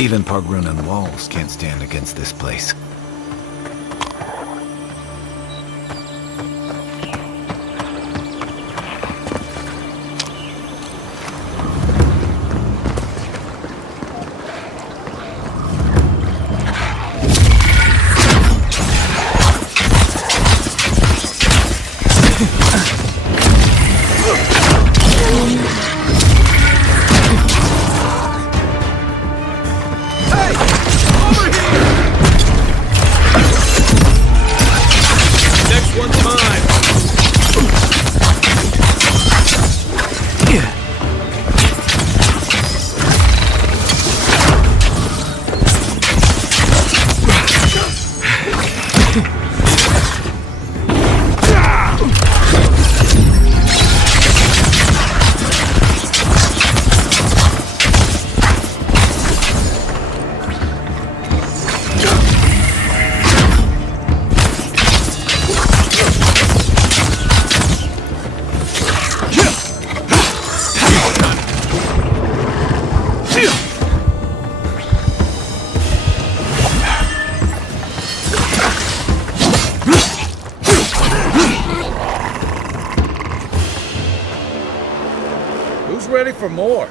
Even Pargrun and walls can't stand against this place. Ready for more.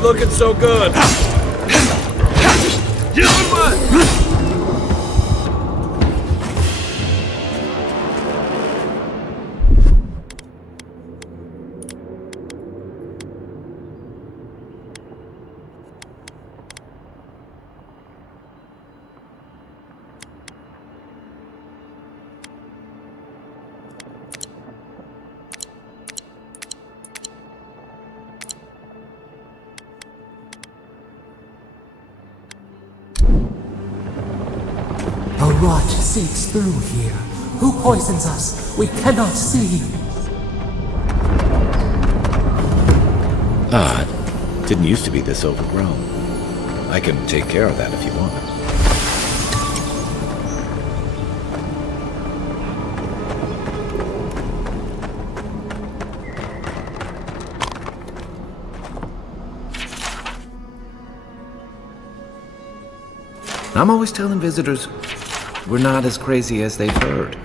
Looking so good. Rot seeps through here. Who poisons us? We cannot see. Odd. Didn't used to be this overgrown. I can take care of that if you want. I'm always telling visitors we're not as crazy as they've heard.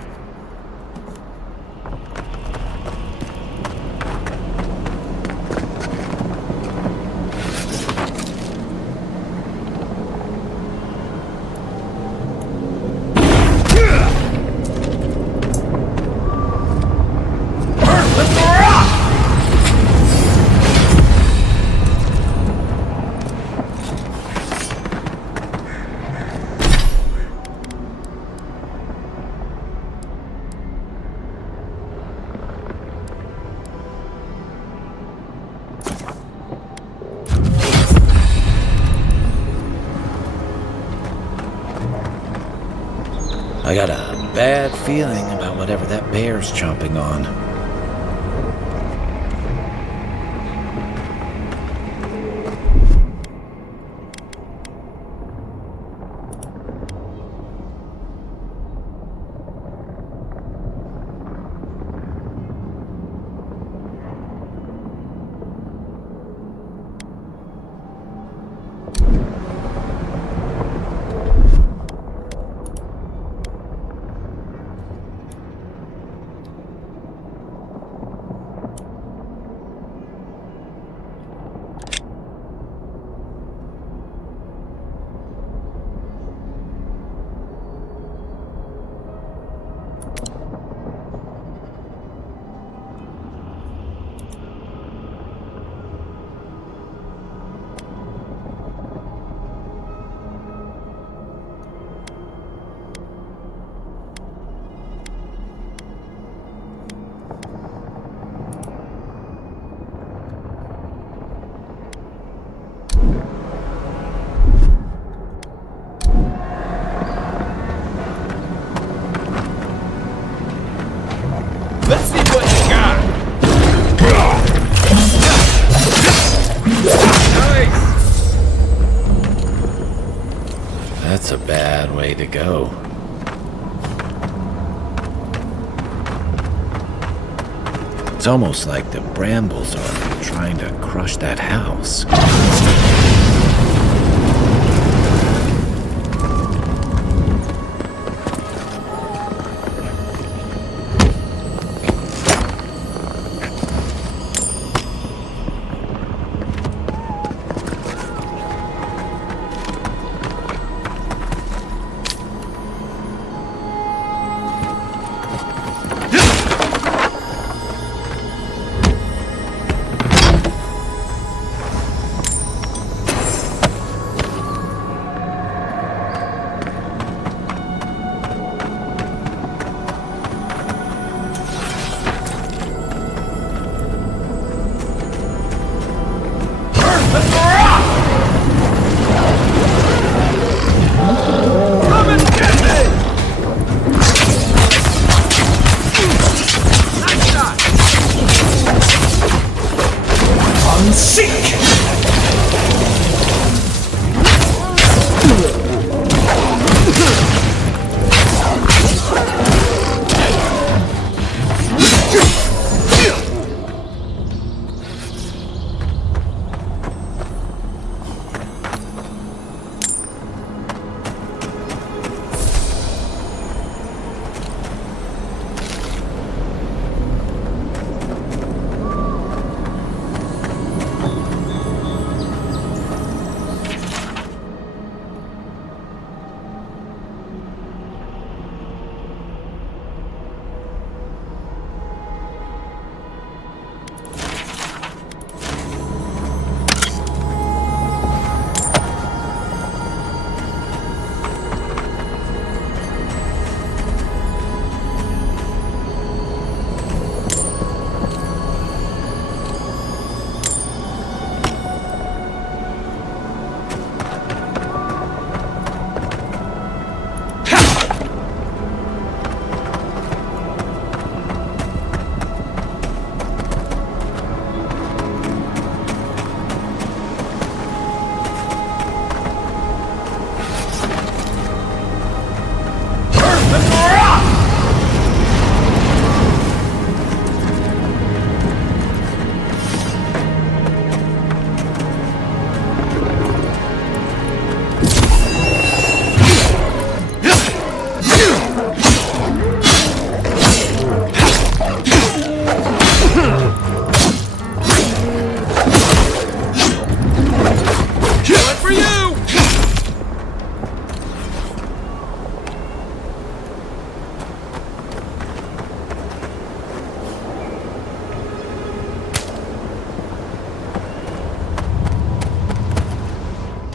I got a bad feeling about whatever that bear's chomping on. Let's see what you got. Nice. That's a bad way to go. It's almost like the brambles are trying to crush that house.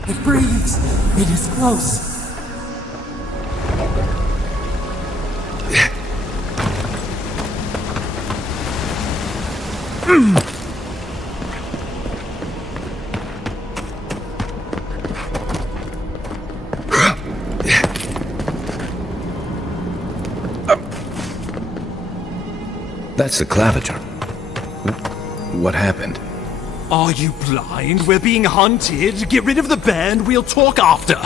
It breathes. It is close. That's the claviger. What happened? Are you blind? We're being hunted. Get rid of the band. We'll talk after.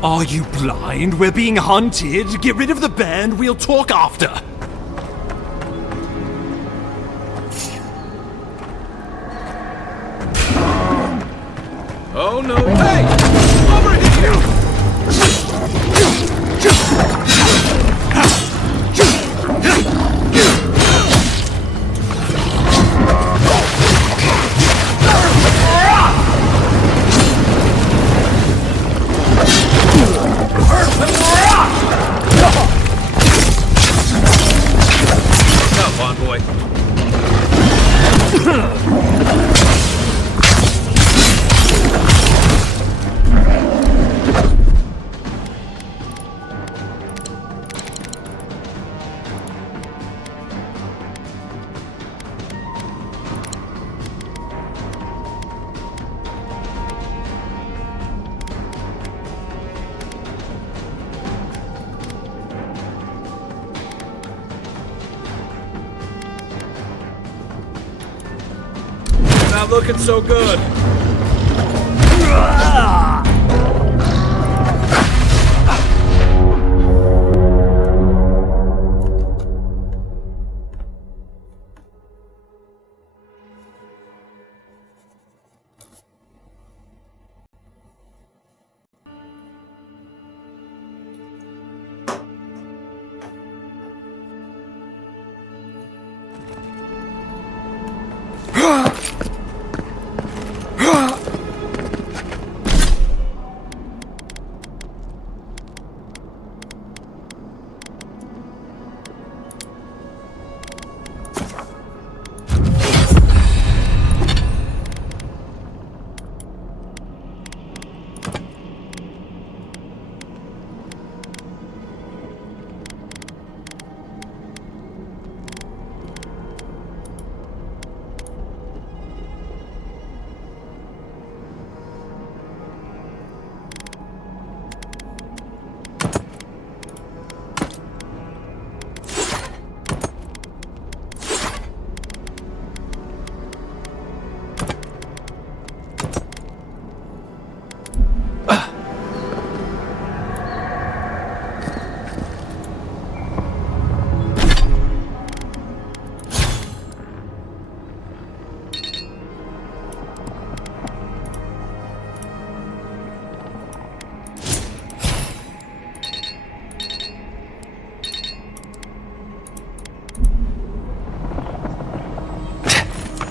Are you blind? We're being hunted. Get rid of the band. We'll talk after. Oh no! Hey! Over here! Come on, boy. Not looking so good.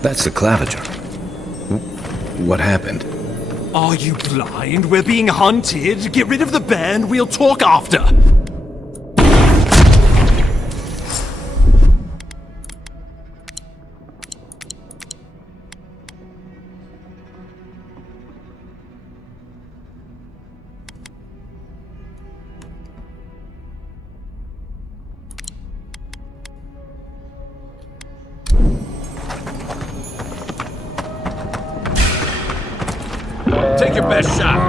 That's the claviger. What happened? Are you blind? We're being hunted. Get rid of the band. We'll talk after. Take your best shot.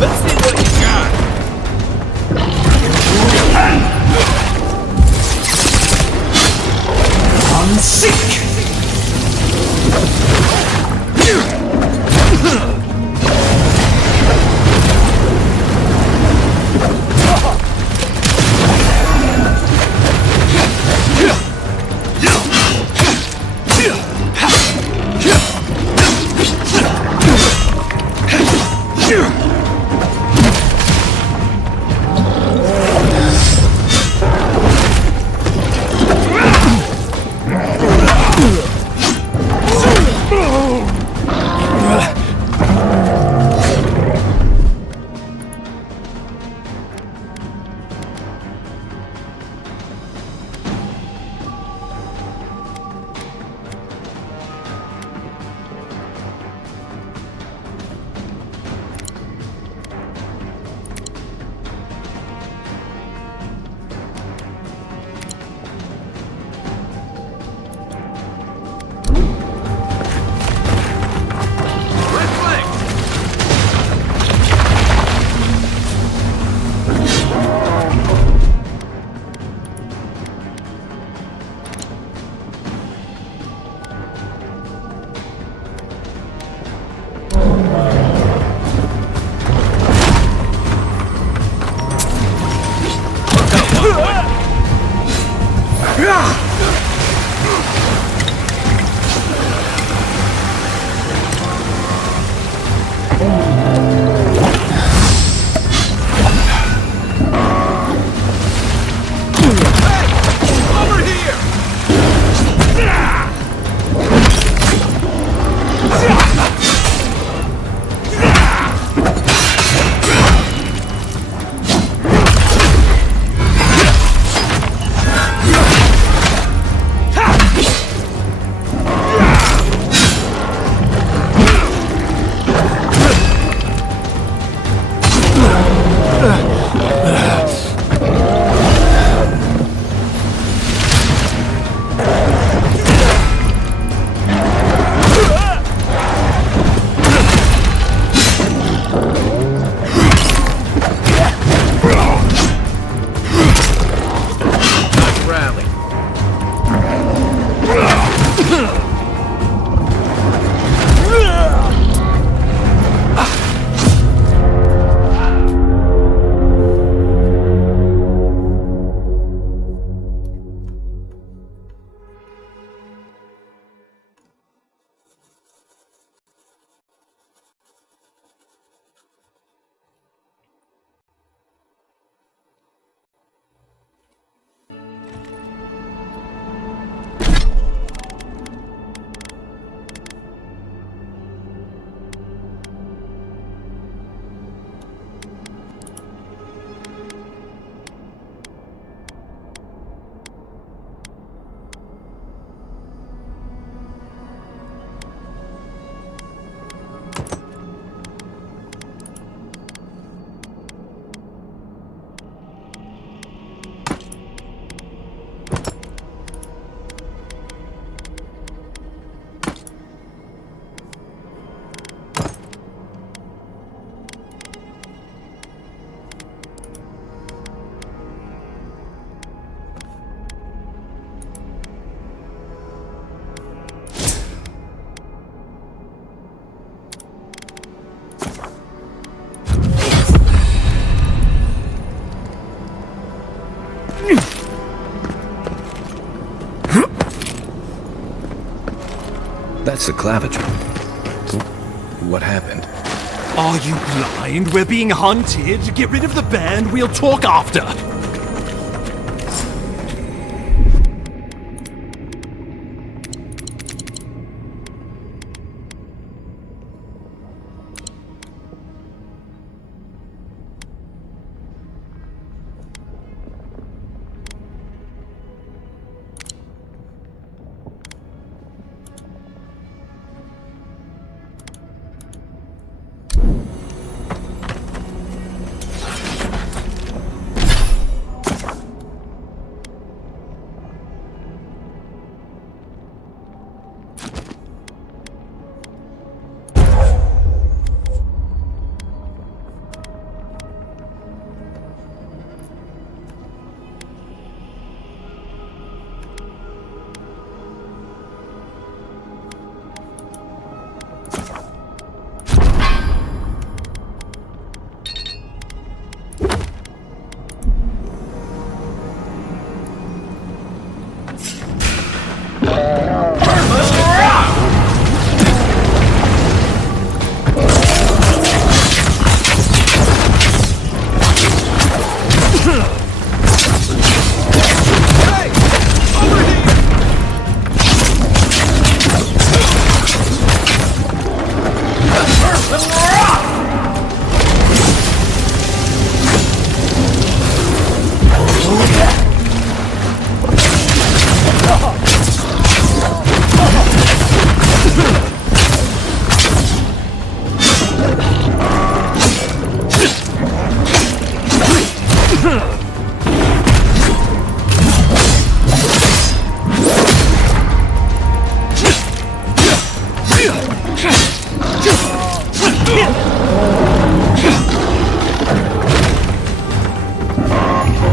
Let's see what you got. I'm sick. a clavicle. What happened? Are you blind? We're being hunted. Get rid of the bear and we'll talk after.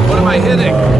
What am I hitting?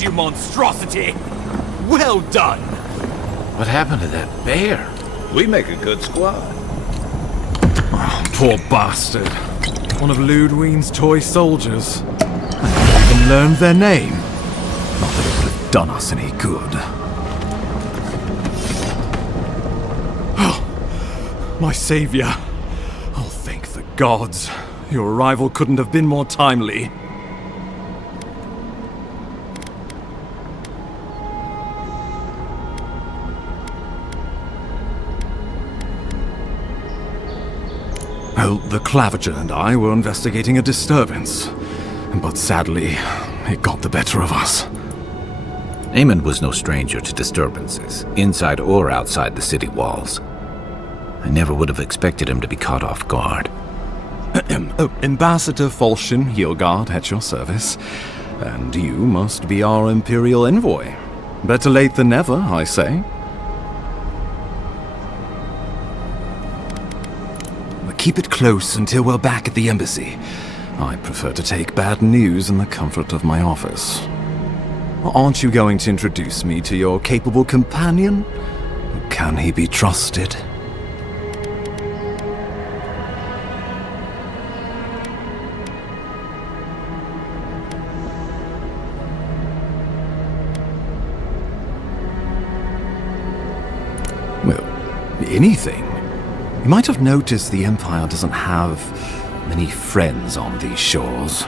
You monstrosity! Well done! What happened to that bear? We make a good squad. Oh, poor bastard. One of Ludwine's toy soldiers. I never even learned their name. Not that it would have done us any good. Oh, my savior. Oh, thank the gods. Your arrival couldn't have been more timely. Well, the Claviger and I were investigating a disturbance, but sadly, it got the better of us. Eamon was no stranger to disturbances, inside or outside the city walls. I never would have expected him to be caught off guard. Ambassador Falchion Hilgard at your service, and you must be our Imperial envoy. Better late than never, I say. Keep it close until we're back at the embassy. I prefer to take bad news in the comfort of my office. Aren't you going to introduce me to your capable companion? Can he be trusted? Well, anything. You might have noticed the Empire doesn't have many friends on these shores.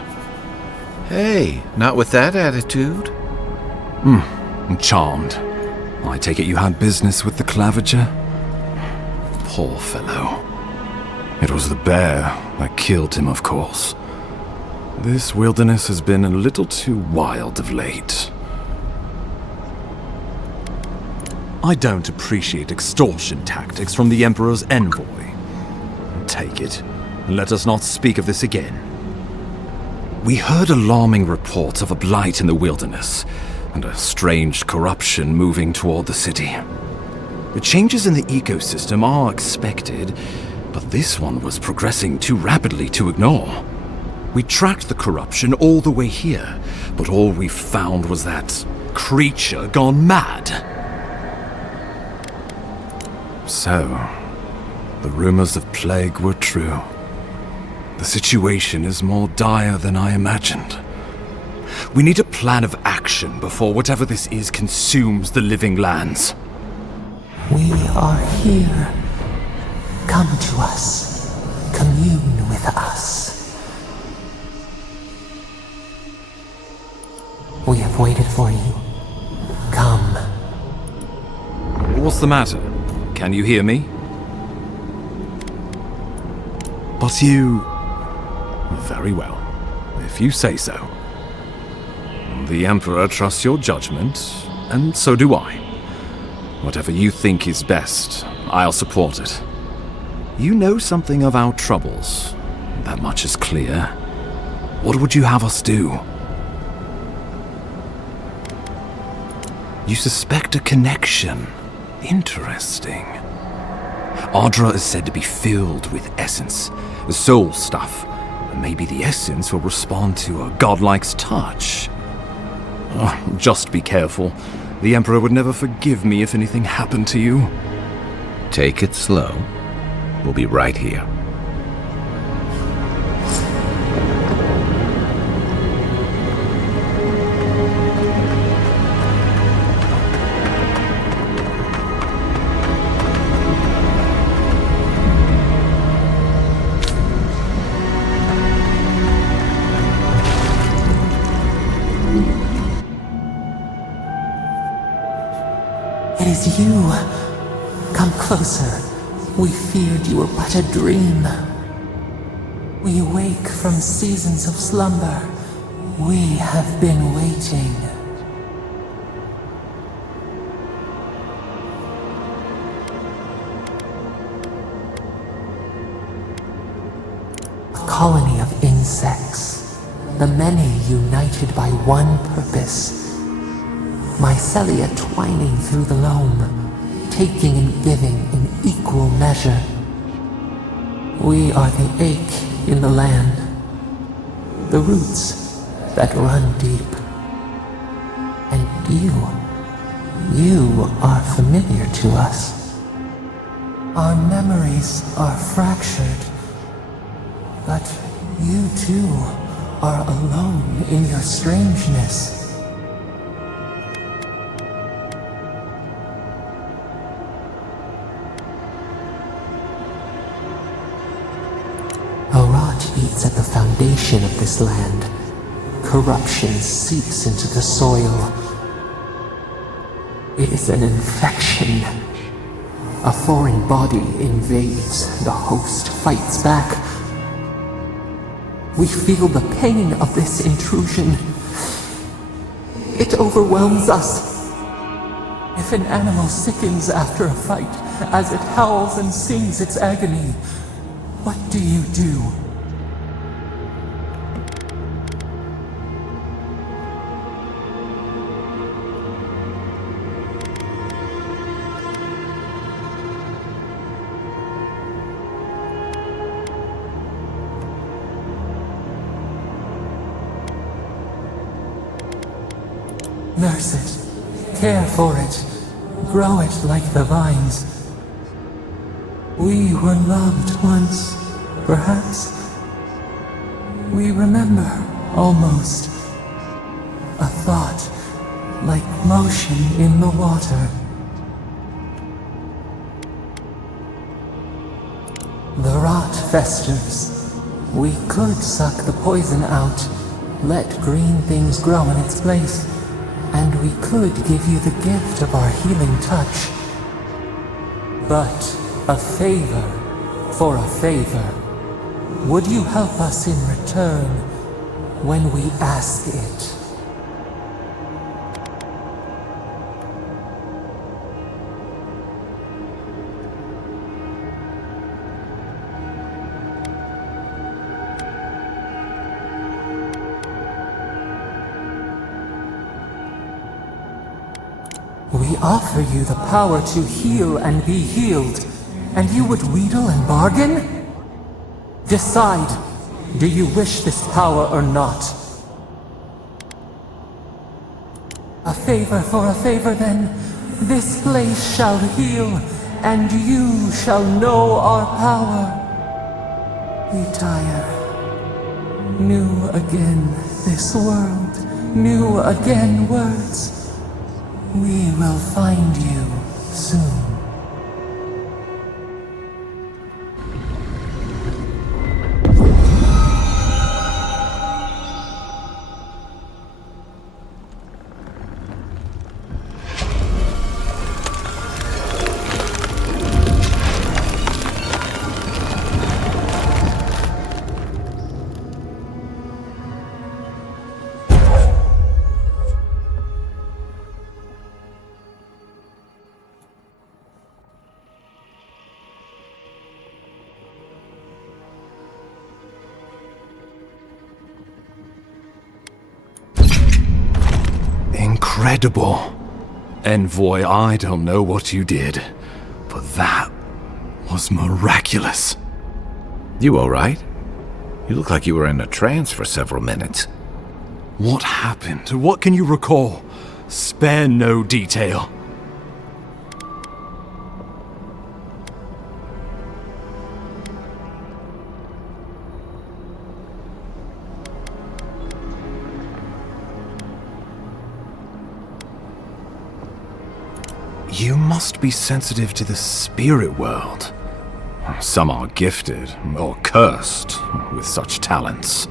Hey, not with that attitude. I'm charmed. I take it you had business with the Claviger? Poor fellow. It was the bear that killed him, of course. This wilderness has been a little too wild of late. I don't appreciate extortion tactics from the Emperor's envoy. Take it, and let us not speak of this again. We heard alarming reports of a blight in the wilderness, and a strange corruption moving toward the city. The changes in the ecosystem are expected, but this one was progressing too rapidly to ignore. We tracked the corruption all the way here, but all we found was that creature gone mad. So, the rumors of plague were true. The situation is more dire than I imagined. We need a plan of action before whatever this is consumes the living lands. We are here. Come to us. Commune with us. We have waited for you. Come. What's the matter? Can you hear me? But you... Very well, if you say so. The Emperor trusts your judgment, and so do I. Whatever you think is best, I'll support it. You know something of our troubles. That much is clear. What would you have us do? You suspect a connection. Interesting. Ardra is said to be filled with essence, soul stuff, and maybe the essence will respond to a godlike's touch. Oh, just be careful. The Emperor would never forgive me if anything happened to you. Take it slow. We'll be right here. It is you. Come closer. We feared you were but a dream. We awake from seasons of slumber. We have been waiting. A colony of insects. The many united by one purpose. Mycelia twining through the loam, taking and giving in equal measure. We are the ache in the land, the roots that run deep. And you are familiar to us. Our memories are fractured, but you too are alone in your strangeness. Eats at the foundation of this land. Corruption seeps into the soil. It is an infection. A foreign body invades, the host fights back. We feel the pain of this intrusion. It overwhelms us. If an animal sickens after a fight, as it howls and sings its agony, what do you do? Nurse it, care for it, grow it like the vines. We were loved once, perhaps. We remember, almost. A thought, like motion in the water. The rot festers. We could suck the poison out, let green things grow in its place, and we could give you the gift of our healing touch. But a favor for a favor. Would you help us in return when we ask it? We offer you the power to heal and be healed, and you would wheedle and bargain? Decide, do you wish this power or not? A favor for a favor then. This place shall heal, and you shall know our power. We tire. New again this world, new again words. We will find you soon. Incredible. Envoy, I don't know what you did, but that was miraculous. You all right? You look like you were in a trance for several minutes. What happened? What can you recall? Spare no detail. You must be sensitive to the spirit world. Some are gifted, or cursed, with such talents.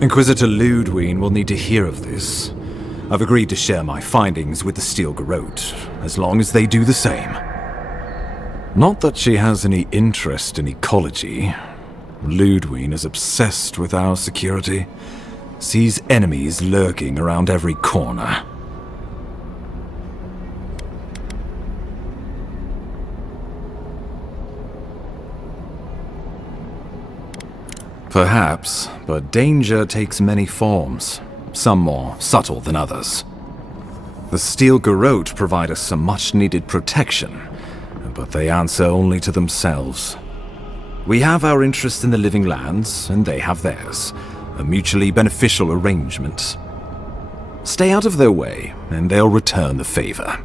Inquisitor Ludwig will need to hear of this. I've agreed to share my findings with the Steel Garrote, as long as they do the same. Not that she has any interest in ecology. Ludwig is obsessed with our security, sees enemies lurking around every corner. Perhaps, but danger takes many forms, some more subtle than others. The Steel Garrote provide us some much-needed protection, but they answer only to themselves. We have our interest in the living lands, and they have theirs, a mutually beneficial arrangement. Stay out of their way, and they'll return the favor.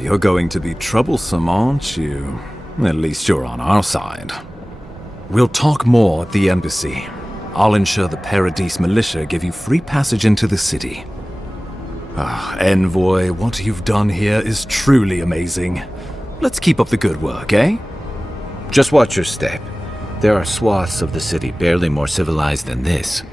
You're going to be troublesome, aren't you? At least you're on our side. We'll talk more at the embassy. I'll ensure the Paradise militia give you free passage into the city. Envoy, what you've done here is truly amazing. Let's keep up the good work, eh? Just watch your step. There are swaths of the city barely more civilized than this.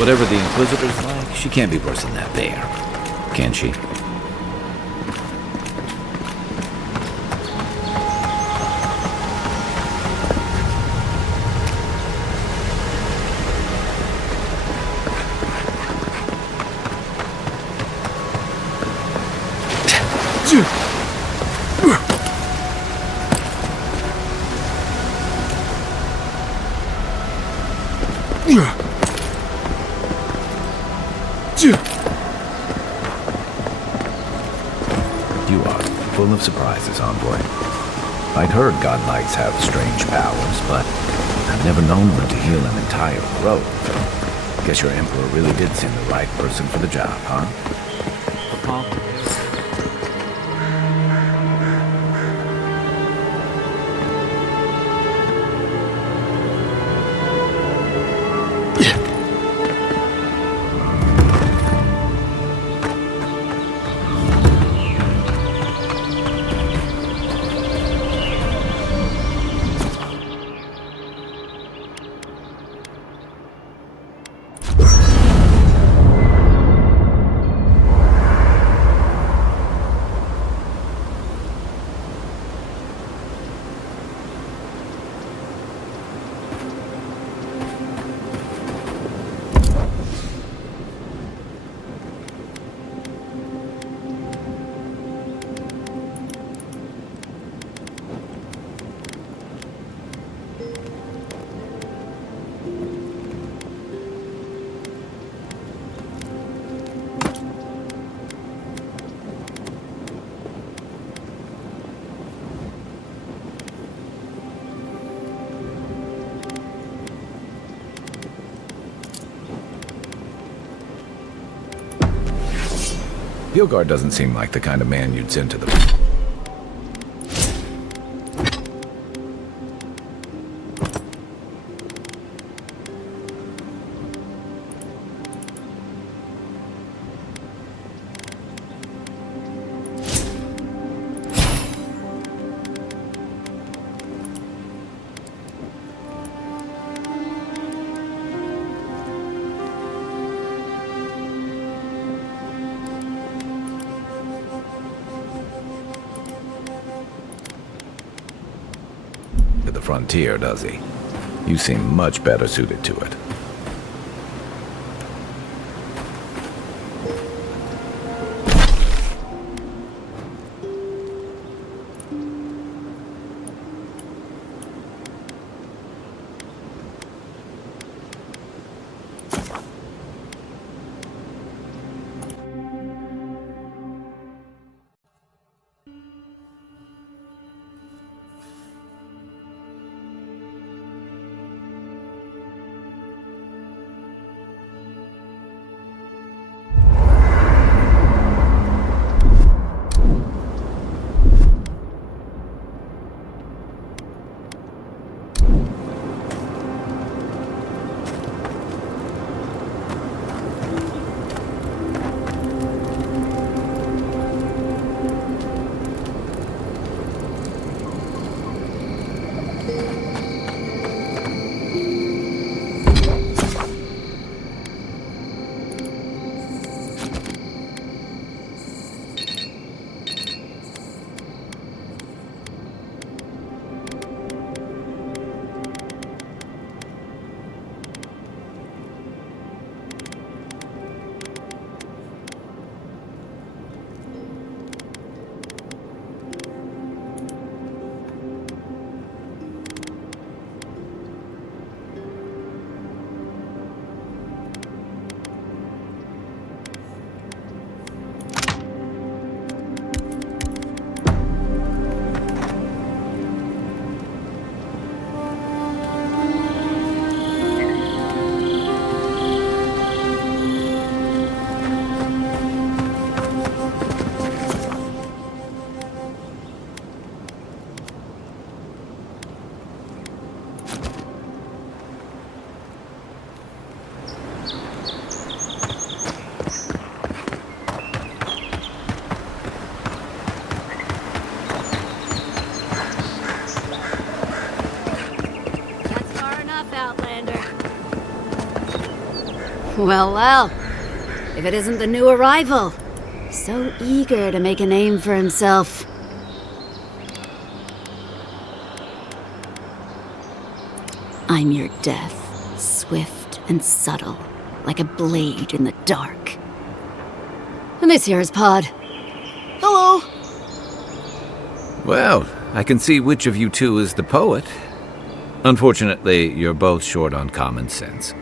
Whatever the Inquisitor's like, she can't be worse than that bear. Can she? You are full of surprises, envoy. I'd heard God Knights have strange powers, but I've never known them to heal an entire road. Guess your Emperor really did send the right person for the job, huh? Bjorgard doesn't seem like the kind of man you'd send to the... the frontier, does he? You seem much better suited to it. Well, well. If it isn't the new arrival. So eager to make a name for himself. I'm your death, swift and subtle, like a blade in the dark. And this here is Pod. Hello! Well, I can see which of you two is the poet. Unfortunately, you're both short on common sense.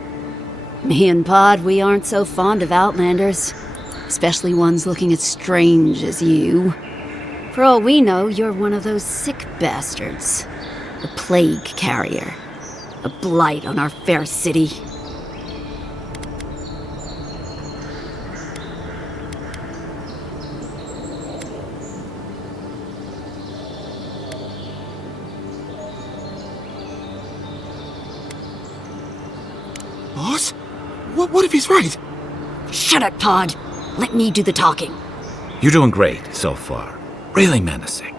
Me and Pod, we aren't so fond of Outlanders. Especially ones looking as strange as you. For all we know, you're one of those sick bastards. A plague carrier. A blight on our fair city. Boss? What if he's right? Shut it, Pod. Let me do the talking. You're doing great so far. Really menacing.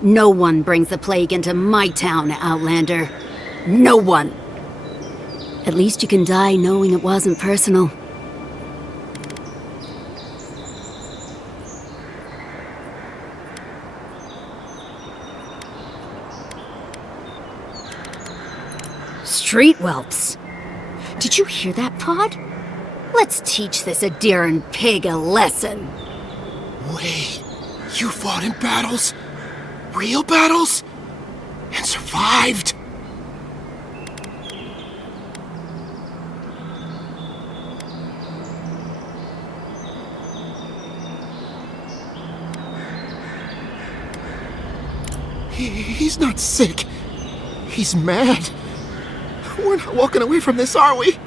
No one brings the plague into my town, Outlander. No one. At least you can die knowing it wasn't personal. Street whelps. Did you hear that, Pod? Let's teach this Adiran pig a lesson. Wait, you fought in battles? Real battles? And survived? He's not sick. He's mad. We're not walking away from this, are we?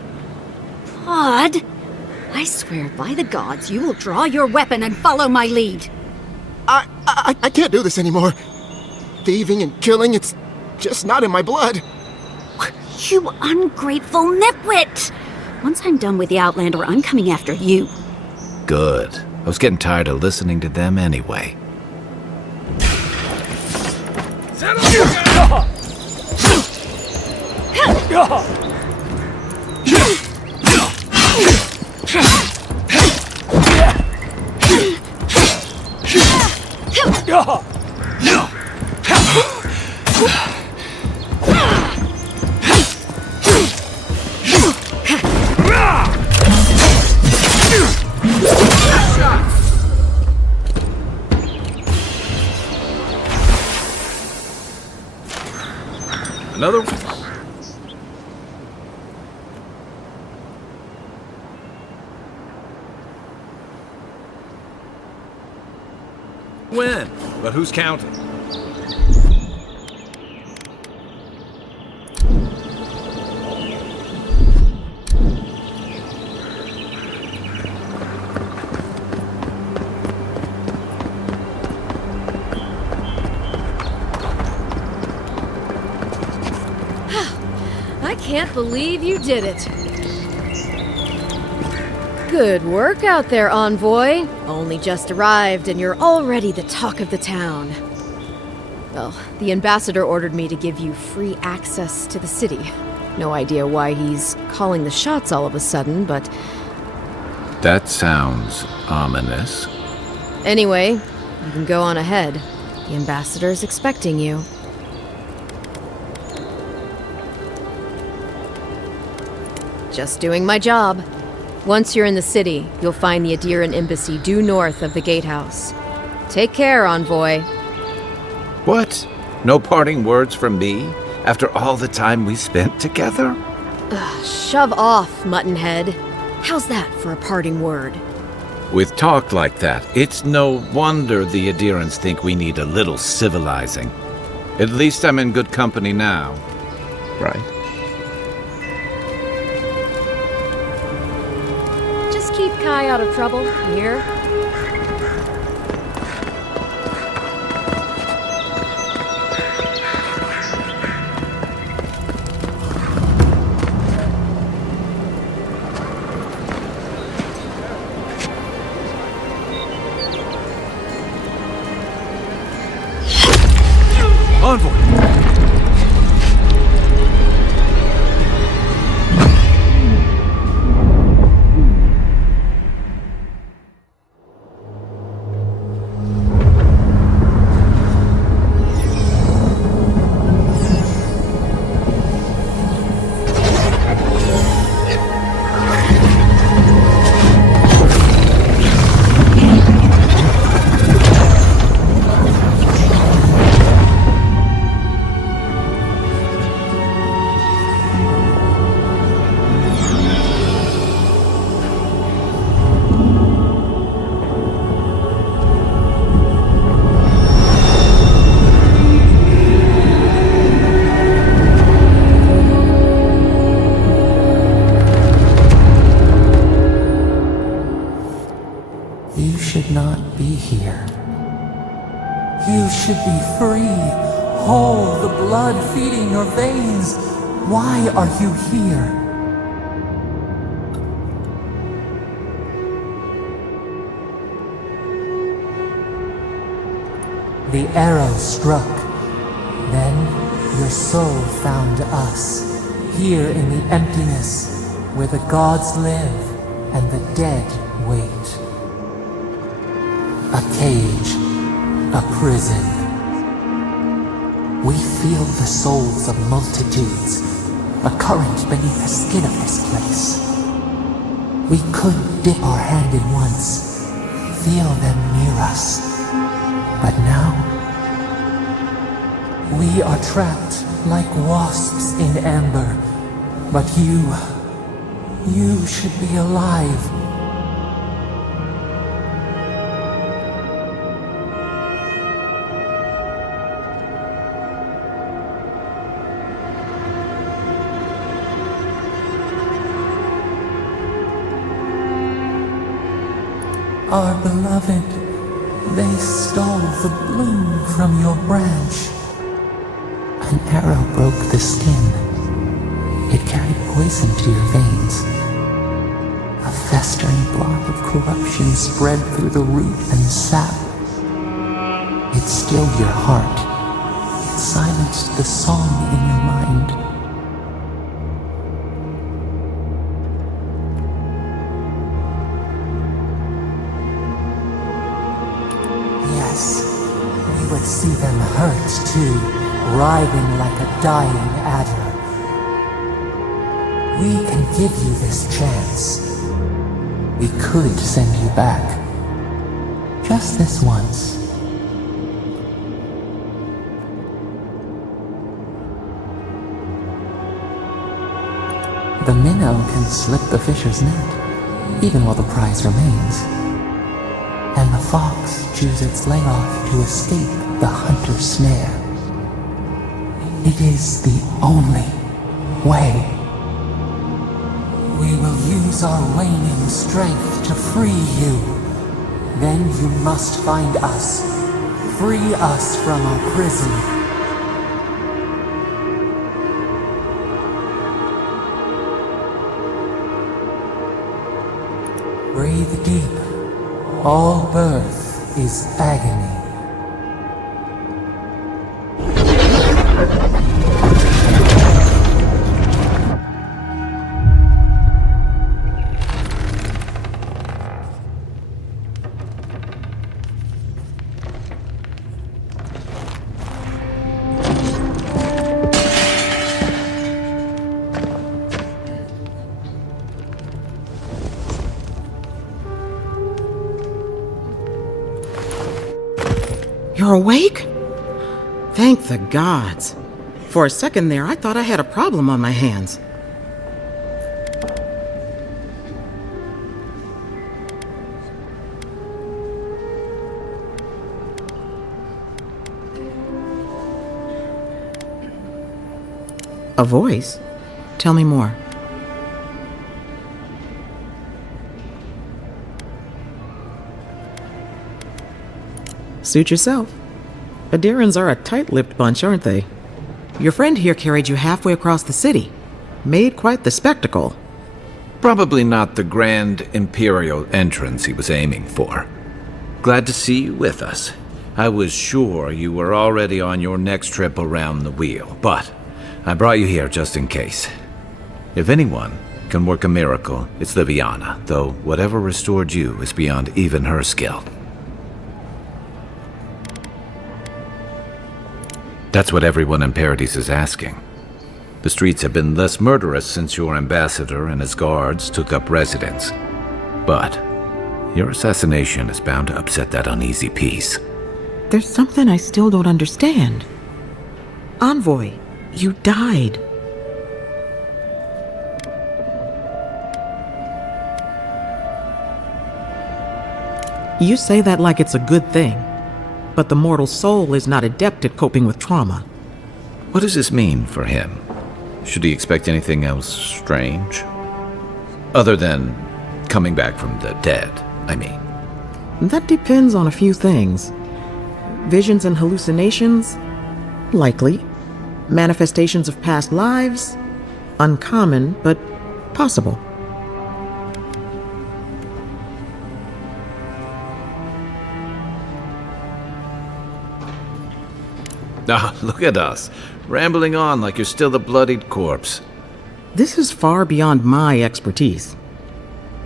Pod, I swear by the gods you will draw your weapon and follow my lead. I can't do this anymore. Thieving and killing, it's just not in my blood. You ungrateful nitwit! Once I'm done with the Outlander, I'm coming after you. Good. I was getting tired of listening to them anyway. Another one. When? But who's counting? I can't believe you did it. Good work out there, Envoy. Only just arrived and you're already the talk of the town. Well, the ambassador ordered me to give you free access to the city. No idea why he's calling the shots all of a sudden, but... That sounds ominous. Anyway, you can go on ahead. The ambassador's expecting you. Just doing my job. Once you're in the city, you'll find the Adiran embassy due north of the gatehouse. Take care, Envoy. What? No parting words from me? After all the time we spent together? Shove off, Muttonhead. How's that for a parting word? With talk like that, it's no wonder the Adirans think we need a little civilizing. At least I'm in good company now. Right? Just keep Kai out of trouble, you hear? Envoy! should not be here. You should be free, whole, the blood feeding your veins. Why are you here? The arrow struck. Then your soul found us, here in the emptiness, where the gods live and the dead wait. A cage, a prison. We feel the souls of multitudes, a current beneath the skin of this place. We could dip our hand in once, feel them near us. But now, we are trapped like wasps in amber. But you should be alive. Our beloved, they stole the bloom from your branch. An arrow broke the skin. It carried poison to your veins. A festering blob of corruption spread through the root and sap. It stilled your heart. It silenced the song in your mind. Yes, we would see them hurt too, writhing like a dying adder. We can give you this chance. We could send you back. Just this once. The minnow can slip the fisher's net, even while the prize remains. And the fox chews its leg off to escape the hunter's snare. It is the only way. We will use our waning strength to free you. Then you must find us. Free us from our prison. Breathe deep. All birth is agony. You're awake? Thank the gods. For a second there, I thought I had a problem on my hands. A voice? Tell me more. Suit yourself. Adirans are a tight-lipped bunch, aren't they? Your friend here carried you halfway across the city. Made quite the spectacle. Probably not the grand imperial entrance he was aiming for. Glad to see you with us. I was sure you were already on your next trip around the wheel, but I brought you here just in case. If anyone can work a miracle, it's Liviana, though whatever restored you is beyond even her skill. That's what everyone in Paradise is asking. The streets have been less murderous since your ambassador and his guards took up residence. But your assassination is bound to upset that uneasy peace. There's something I still don't understand. Envoy, you died. You say that like it's a good thing. But the mortal soul is not adept at coping with trauma. What does this mean for him? Should he expect anything else strange? Other than coming back from the dead, I mean. That depends on a few things. Visions and hallucinations? Likely. Manifestations of past lives? Uncommon, but possible. Ah, look at us, rambling on like you're still the bloodied corpse. This is far beyond my expertise.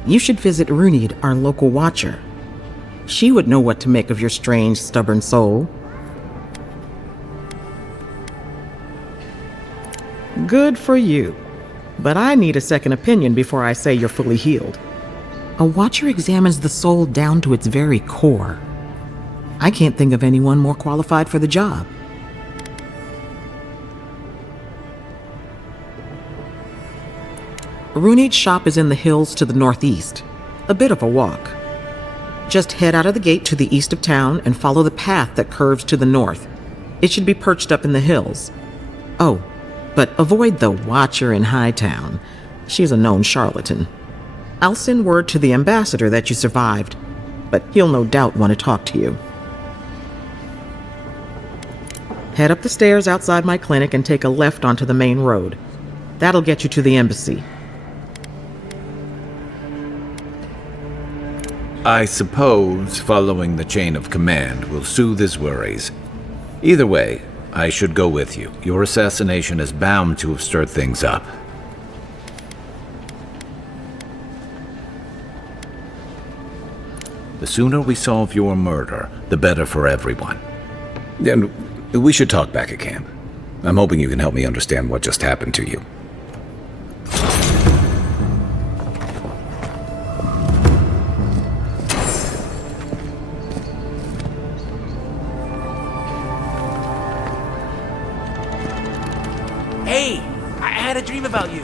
You should visit Runid, our local watcher. She would know what to make of your strange, stubborn soul. Good for you. But I need a second opinion before I say you're fully healed. A watcher examines the soul down to its very core. I can't think of anyone more qualified for the job. Runid's shop is in the hills to the northeast. A bit of a walk. Just head out of the gate to the east of town and follow the path that curves to the north. It should be perched up in the hills. Oh, but avoid the Watcher in Hightown. She's a known charlatan. I'll send word to the ambassador that you survived, but he'll no doubt want to talk to you. Head up the stairs outside my clinic and take a left onto the main road. That'll get you to the embassy. I suppose following the chain of command will soothe his worries. Either way, I should go with you. Your assassination is bound to have stirred things up. The sooner we solve your murder, the better for everyone. And we should talk back at camp. I'm hoping you can help me understand what just happened to you. Hey, I had a dream about you.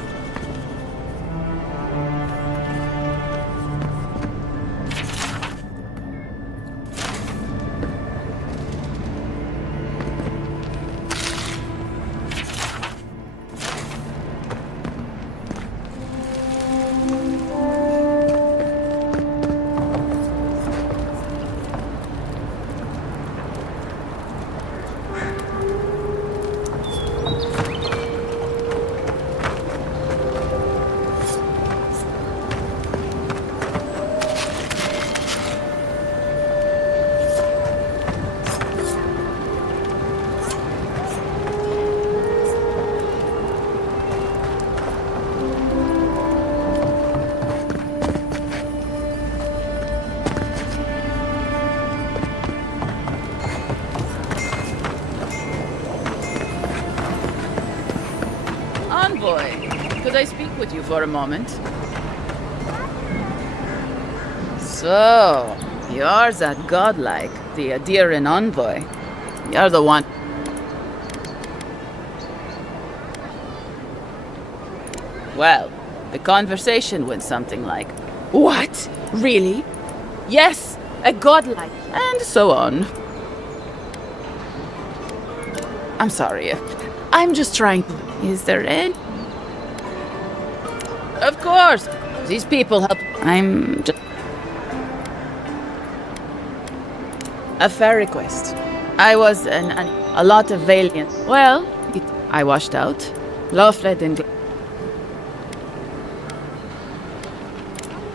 Envoy, could I speak with you for a moment? So, you're that godlike, the Adiran envoy. You're the one. Well, the conversation went something like, "What? Really? Yes, a godlike," and so on. I'm sorry. I'm just trying to... Is there any... Of course! These people help... I'm just... A fair request. I was a lot of valiant... Well, I washed out. Lawfred and...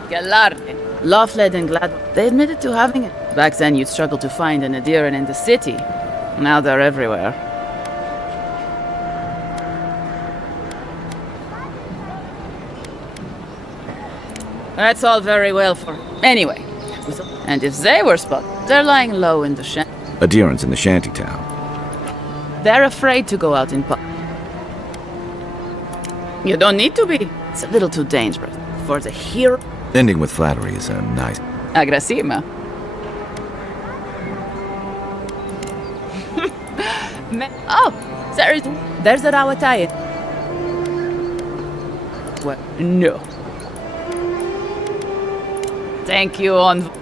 Galarde. Lawfred and Glad... They admitted to having it. Back then you'd struggle to find an Adiran in the city. Now they're everywhere. That's all very well for... Anyway. And if they were spotted, they're lying low in the shanty. Adirans in the shantytown. They're afraid to go out in public. You don't need to be. It's a little too dangerous. For the hero... Ending with flattery is a nice... Agrasima. Oh, there's the Rawataya. Well, no. Thank you, Envoy.